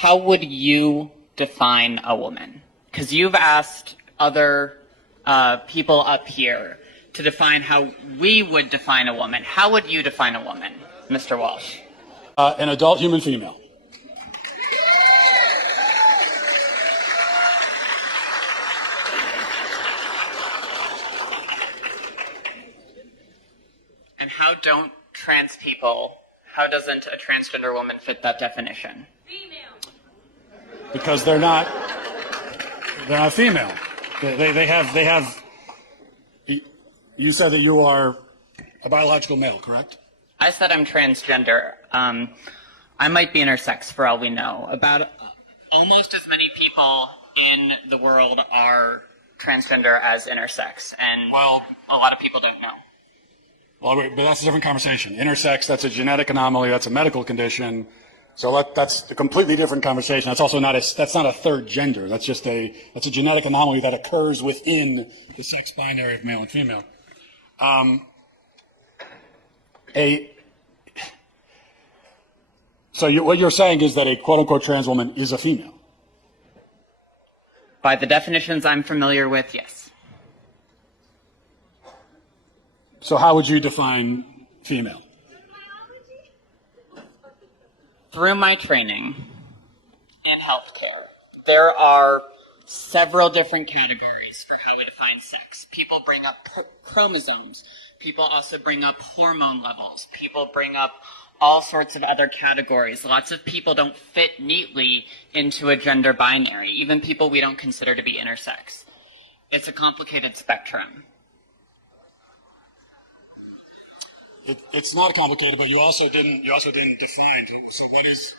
how would you define a woman? Because you've asked other people up here to define how we would define a woman. How would you define a woman, Mr. Walsh? An adult human female. And how don't trans people, how doesn't a transgender woman fit that definition? Female. Because they're not female. They have, you said that you are a biological male, correct? I said I'm transgender. I might be intersex for all we know. About almost as many people in the world are transgender as intersex, and Well, a lot of people don't know. well, wait, but that's a different conversation. Intersex, that's a genetic anomaly, that's a medical condition. So that's a completely different conversation. That's also not a third gender. That's a genetic anomaly that occurs within the sex binary of male and female. What you're saying is that a quote-unquote trans woman is a female. By the definitions I'm familiar with, yes. So how would you define female? Through my training in healthcare, there are several different categories for how we define sex. People bring up chromosomes. People also bring up hormone levels. People bring up all sorts of other categories. Lots of people don't fit neatly into a gender binary, even people we don't consider to be intersex. It's a complicated spectrum. It's not complicated, but you also didn't define. So what is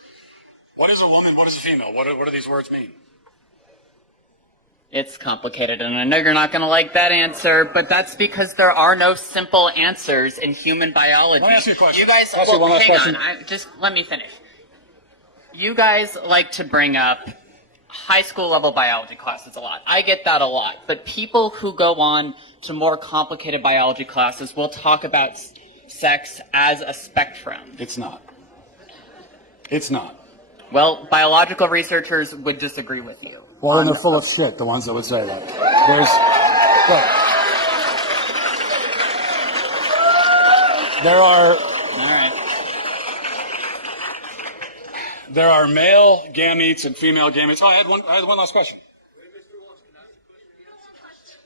a woman? What is a female? What do these words mean? It's complicated, and I know you're not going to like that answer, but that's because there are no simple answers in human biology. Let me ask you a question. You guys, I'll ask you one last question. just let me finish. You guys like to bring up high school level biology classes a lot. I get that a lot, but people who go on to more complicated biology classes will talk about sex as a spectrum. It's not. It's not. Well, biological researchers would disagree with you. Well, then they're full of shit, the ones that would say that. There are male gametes and female gametes. Oh, I had one last question.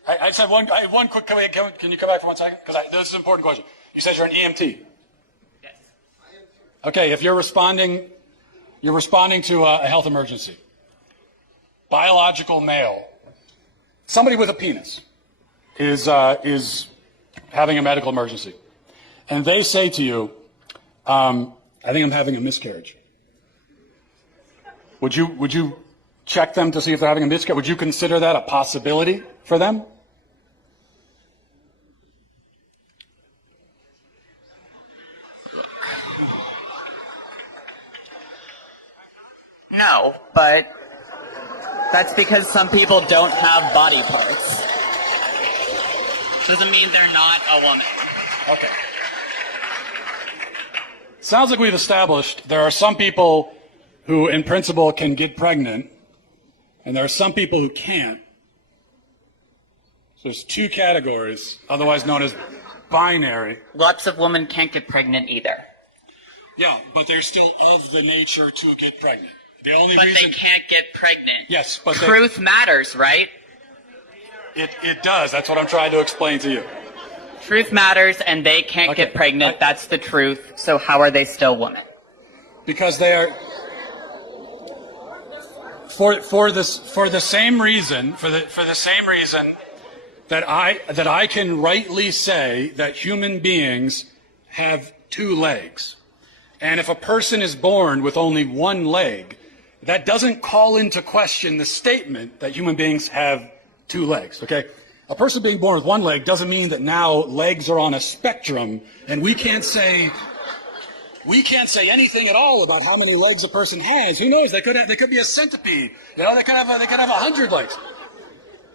I just have one quick, can you come back for 1 second? Because this is an important question. You said you're an EMT. Yes. Okay, if you're responding to a health emergency. Biological male, somebody with a penis is having a medical emergency, and they say to you, I think I'm having a miscarriage. Would you check them to see if they're having a miscarriage? Would you consider that a possibility for them? No, but that's because some people don't have body parts. Doesn't mean they're not a woman. Okay. Sounds like we've established there are some people who, in principle, can get pregnant, and there are some people who can't. So there's two categories, otherwise known as binary. Lots of women can't get pregnant either. Yeah, but they're still of the nature to get pregnant. The only But reason they can't get pregnant. Yes, but Truth matters, right? it does. That's what I'm trying to explain to you. Truth matters, and they can't get pregnant. That's the truth. So how are they still women? Because they are for the same reason that I can rightly say that human beings have two legs. And if a person is born with only one leg, that doesn't call into question the statement that human beings have two legs, okay? A person being born with one leg doesn't mean that now legs are on a spectrum and we can't say anything at all about how many legs a person has. Who knows? They could be a centipede. You know, they could have 100 legs.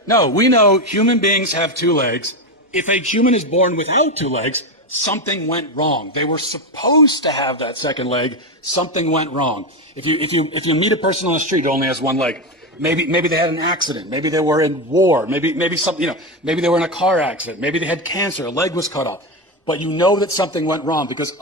No, we know human beings have two legs. If a human is born without two legs, something went wrong. They were supposed to have that second leg. Something went wrong. If you meet a person on the street who only has one leg, maybe they had an accident. Maybe they were in war. Maybe something, maybe they were in a car accident. Maybe they had cancer. A leg was cut off. But you know that something went wrong because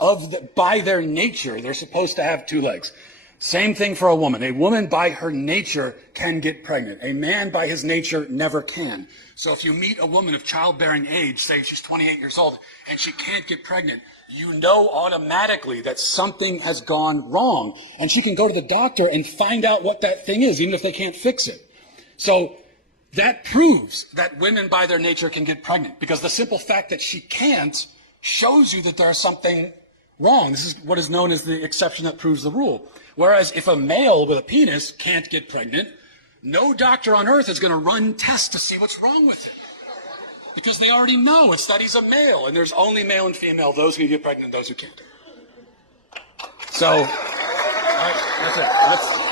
by their nature, they're supposed to have two legs. Same thing for a woman. A woman by her nature can get pregnant. A man by his nature never can. So if you meet a woman of childbearing age, say she's 28 years old, and she can't get pregnant, you know automatically that something has gone wrong. And she can go to the doctor and find out what that thing is, even if they can't fix it. So that proves that women by their nature can get pregnant, because the simple fact that she can't shows you that there's something wrong. This is what is known as the exception that proves the rule. Whereas if a male with a penis can't get pregnant, no doctor on earth is going to run tests to see what's wrong with it. Because they already know it's that he's a male, and there's only male and female, those who can get pregnant and those who can't. So, all right, that's it.